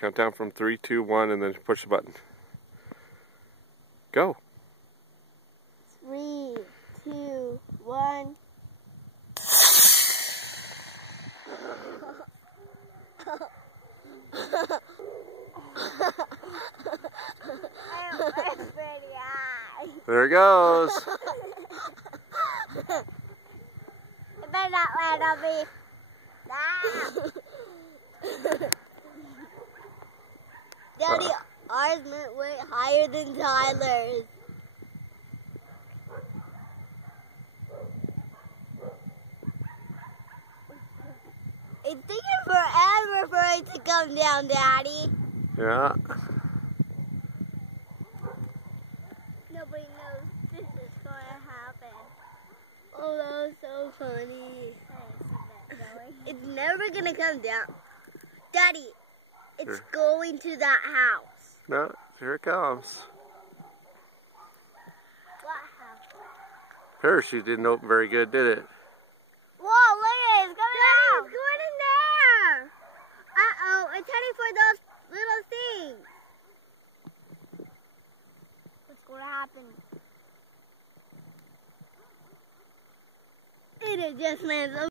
Count down from 3, 2, 1, and then push the button. Go. 3, 2, 1. There it goes. It better not land on me. Daddy, ours went way higher than Tyler's. It's taking forever for it to come down, Daddy. Yeah. Nobody knows this is going to happen. Oh, that was so funny. It's never going to come down. Daddy, it's Sure. going to that house. No, here it comes. What house? Parachute didn't open very good, did it? Whoa, look at it. It's coming out. It's going in there. Uh-oh, it's heading for those little things. What's going to happen? It just lands